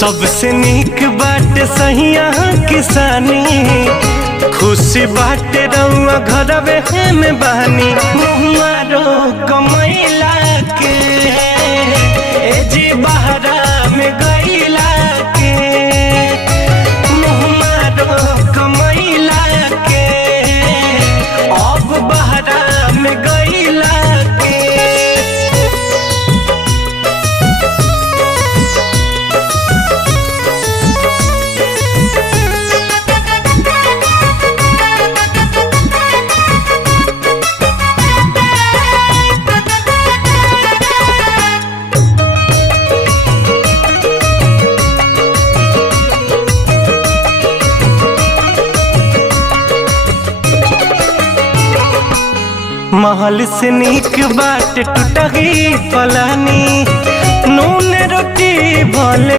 सबसे नीक बाटे सहिया किसानी, खुशी बाटे रउआ घरवे में बानी। मुहारो कमैला के ए जी बहरा में गईला के, मुहारो कमैला के अब बहरा में गईला के। महल से नीक बाट टूटही पलानी, नून रोटी भले